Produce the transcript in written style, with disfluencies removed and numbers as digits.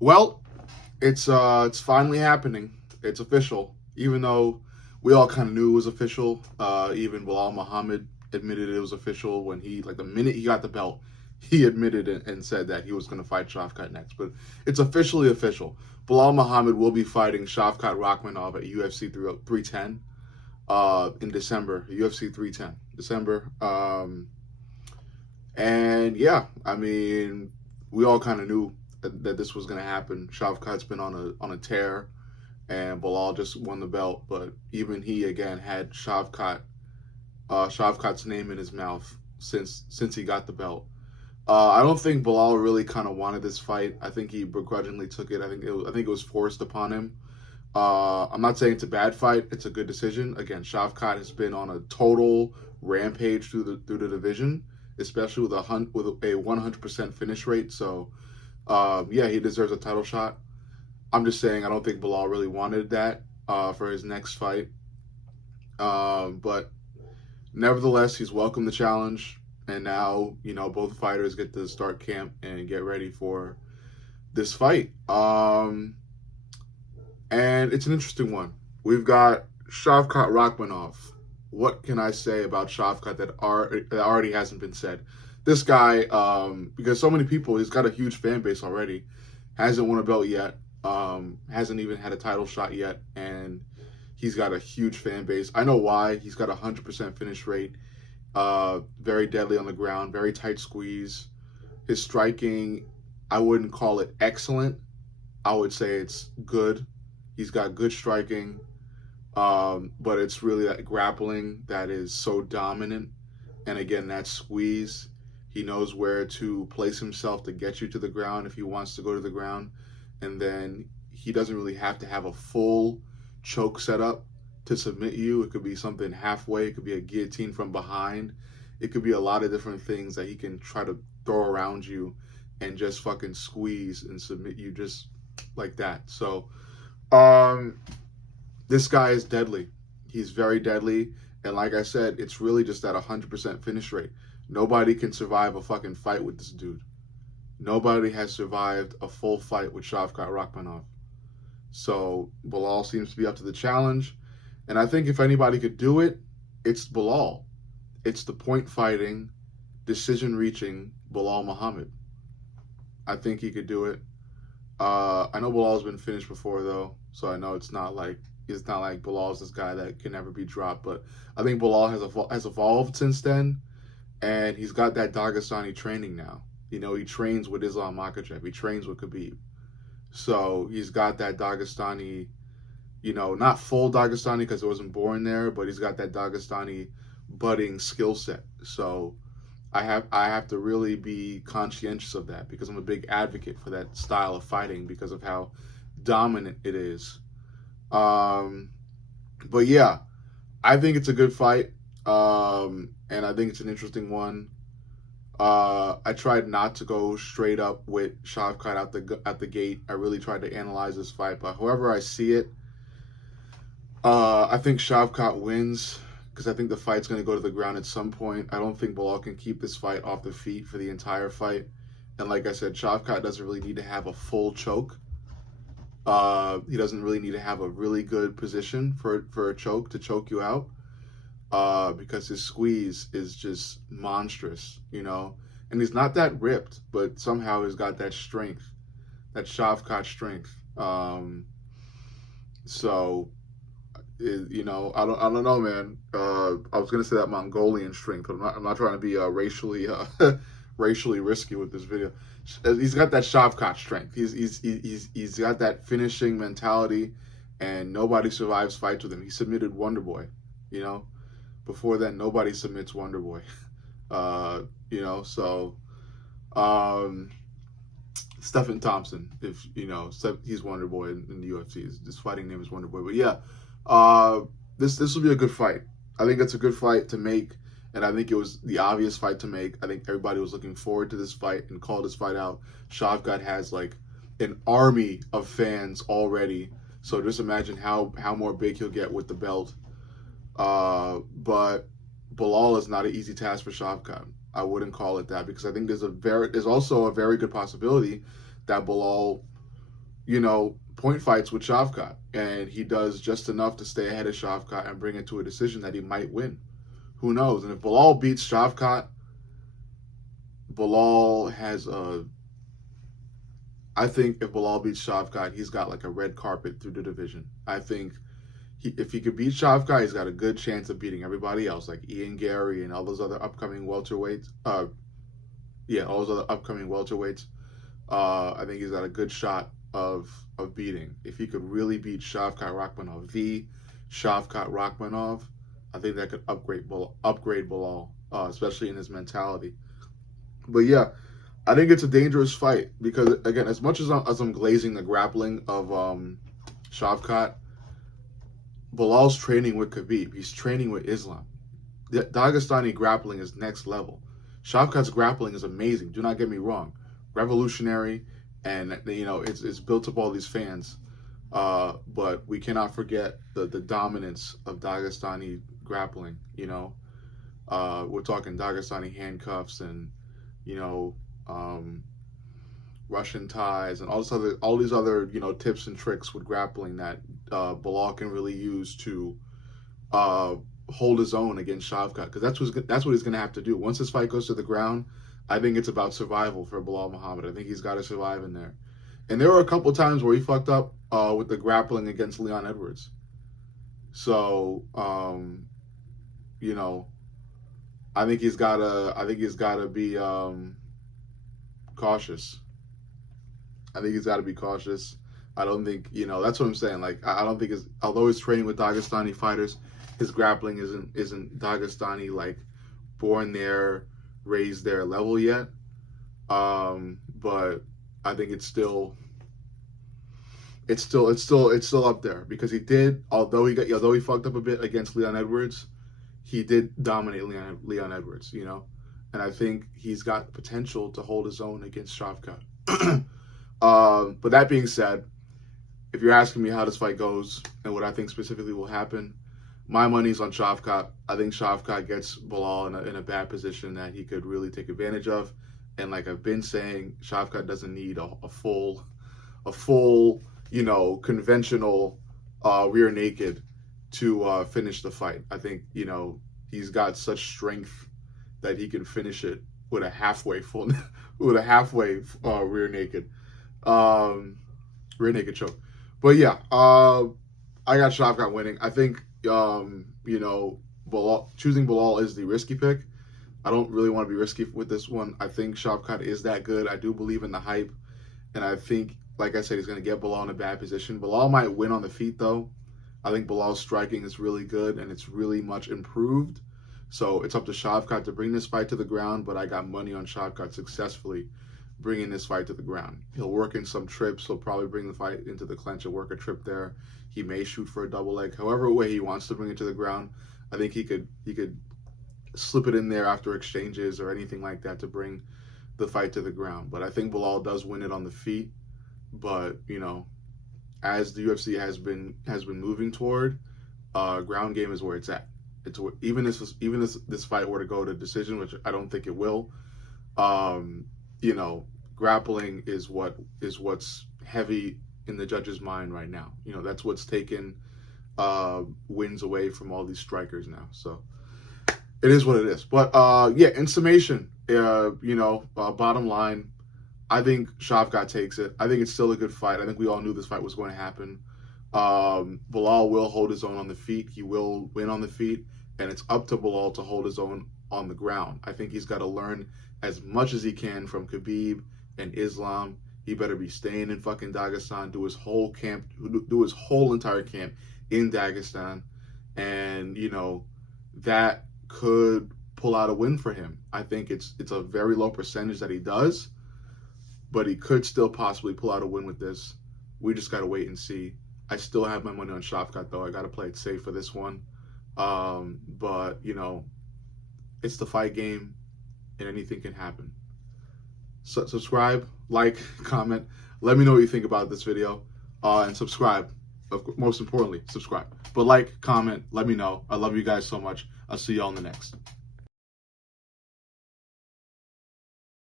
Well, it's finally happening. It's official. Even though we all kind of knew it was official. Even Bilal Muhammad admitted it was official when he, like, the minute he got the belt, he admitted it and said that he was going to fight Shavkat next. But it's officially official. Bilal Muhammad will be fighting Shavkat Rakhmonov at UFC 310 in December. UFC 310 December. And yeah, I mean, we all kind of knew that this was going to happen. Shavkat's been on a tear, and Bilal just won the belt. But even he again had Shavkat's name in his mouth since he got the belt. I don't think Bilal really kind of wanted this fight. I think he begrudgingly took it. I think it was forced upon him. I'm not saying it's a bad fight. It's a good decision. Again, Shavkat has been on a total rampage through the division, especially with a 100% finish rate. So, yeah, he deserves a title shot. I'm just saying I don't think Bilal really wanted that for his next fight. But nevertheless, he's welcomed the challenge, and now both fighters get to start camp and get ready for this fight. And it's an interesting one. We've got Shavkat Rakhmonov. What can I say about Shavkat that already hasn't been said? This guy, because so many people, he's got a huge fan base already. Hasn't won a belt yet. Hasn't even had a title shot yet, and he's got a huge fan base. I know why. He's got a 100% finish rate. Very deadly on the ground. Very tight squeeze. His striking, I wouldn't call it excellent. I would say it's good. He's got good striking, but it's really that grappling that is so dominant. And again, that squeeze, he knows where to place himself to get you to the ground if he wants to go to the ground. And then he doesn't really have to have a full choke set up to submit you. It could be something halfway. It could be a guillotine from behind. It could be a lot of different things that he can try to throw around you and just fucking squeeze and submit you just like that. So, this guy is deadly. He's very deadly. And like I said, it's really just that 100% finish rate. Nobody can survive a fucking fight with this dude. Nobody has survived a full fight with Shavkat Rakhmonov. So Bilal seems to be up to the challenge. And I think if anybody could do it, it's Bilal. It's the point fighting, decision reaching Bilal Muhammad. I think he could do it. I know Bilal's been finished before though, so I know it's not like Bilal's this guy that can never be dropped. But I think Bilal has evolved since then, and he's got that Dagestani training now. He trains with Islam Makhachev. He trains with Khabib. So he's got that Dagestani, not full Dagestani because it wasn't born there, but he's got that Dagestani budding skill set. So I have to really be conscientious of that because I'm a big advocate for that style of fighting because of how dominant it is. But yeah, I think it's a good fight, and I think it's an interesting one. I tried not to go straight up with Shavkat out the gate. I really tried to analyze this fight, but however I see it, I think Shavkat wins because I think the fight's going to go to the ground at some point. I don't think Bilal can keep this fight off the feet for the entire fight. And like I said, Shavkat doesn't really need to have a full choke. He doesn't really need to have a really good position for a choke to choke you out. Because his squeeze is just monstrous, and he's not that ripped, but somehow he's got that strength, that Shavkat strength. So, I don't know, man. I was gonna say that Mongolian strength, but I'm not trying to be racially risky with this video. He's got that Shavkat strength. He's got that finishing mentality, and nobody survives fights with him. He submitted Wonderboy, Before then, nobody submits Wonderboy. So Stephen Thompson, if he's Wonderboy in the UFC. His fighting name is Wonderboy. But yeah, this will be a good fight. I think it's a good fight to make, and I think it was the obvious fight to make. I think everybody was looking forward to this fight and called this fight out. Shavkat has like an army of fans already, so just imagine how more big he'll get with the belt. But Bilal is not an easy task for Shavkat. I wouldn't call it that because I think there's also a very good possibility that Bilal point fights with Shavkat, and he does just enough to stay ahead of Shavkat and bring it to a decision that he might win. Who knows? And if Belal beats Shavkat, Belal has a. I think if Belal beats Shavkat, he's got like a red carpet through the division. I think if he could beat Shavkat, he's got a good chance of beating everybody else, like Ian Gary and all those other upcoming welterweights. All those other upcoming welterweights. I think he's got a good shot of beating. If he could really beat Shavkat Rakhmonov, Shavkat Rakhmonov, I think that could upgrade Belal, especially in his mentality. But yeah, I think it's a dangerous fight because, again, as much as I'm glazing the grappling of Shavkat, Belal's training with Khabib. He's training with Islam. The Dagestani grappling is next level. Shavkat's grappling is amazing. Do not get me wrong, revolutionary, and it's built up all these fans. But we cannot forget the dominance of Dagestani grappling. We're talking Dagestani handcuffs and Russian ties and all these other tips and tricks with grappling that Belal can really use to hold his own against Shavkat, because that's what he's going to have to do once this fight goes to the ground. I think it's about survival for Belal Muhammad. I think he's got to survive in there. And there were a couple times where he fucked up with the grappling against Leon Edwards. So I think he's gotta be cautious. I think he's got to be cautious. I don't think, that's what I'm saying. Like, I don't think although he's training with Dagestani fighters, his grappling isn't Dagestani, like, born there, raised there level yet. But I think it's still up there, because although he fucked up a bit against Leon Edwards, he did dominate Leon Edwards, and I think he's got potential to hold his own against Shavkat. But that being said, if you're asking me how this fight goes and what I think specifically will happen, my money's on Shavkat. I think Shavkat gets Belal in a bad position that he could really take advantage of. And like I've been saying, Shavkat doesn't need a full, conventional rear naked to finish the fight. I think, he's got such strength that he can finish it with a halfway rear naked choke. But yeah, I got Shavkat winning. I think choosing Belal is the risky pick. I don't really want to be risky with this one. I think Shavkat is that good. I do believe in the hype, and I think, like I said, he's going to get Belal in a bad position. Belal might win on the feet, though. I think Belal's striking is really good, and it's really much improved. So it's up to Shavkat to bring this fight to the ground, but I got money on Shavkat successfully bringing this fight to the ground. He'll work in some trips. He'll probably bring the fight into the clinch and work a trip there. He may shoot for a double leg. However way he wants to bring it to the ground, I think he could slip it in there after exchanges or anything like that to bring the fight to the ground. But I think Belal does win it on the feet. But as the UFC has been moving toward, ground game is where it's at. Even if this fight were to go to decision, which I don't think it will, grappling is what's heavy in the judge's mind right now. That's what's taken wins away from all these strikers now. So it is what it is. But in summation, bottom line, I think Shavkat takes it. I think it's still a good fight. I think we all knew this fight was going to happen. Belal will hold his own on the feet. He will win on the feet, and it's up to Belal to hold his own on the ground. I think he's got to learn as much as he can from Khabib and Islam. He better be staying in fucking Dagestan, do his whole entire camp in Dagestan, and that could pull out a win for him. I think it's a very low percentage that he does, but he could still possibly pull out a win with this. We just got to wait and see. I still have my money on Shavkat, though. I got to play it safe for this one. But, it's the fight game, and anything can happen. So, subscribe, like, comment. Let me know what you think about this video. And subscribe. Most importantly, subscribe. But like, comment, let me know. I love you guys so much. I'll see y'all in the next.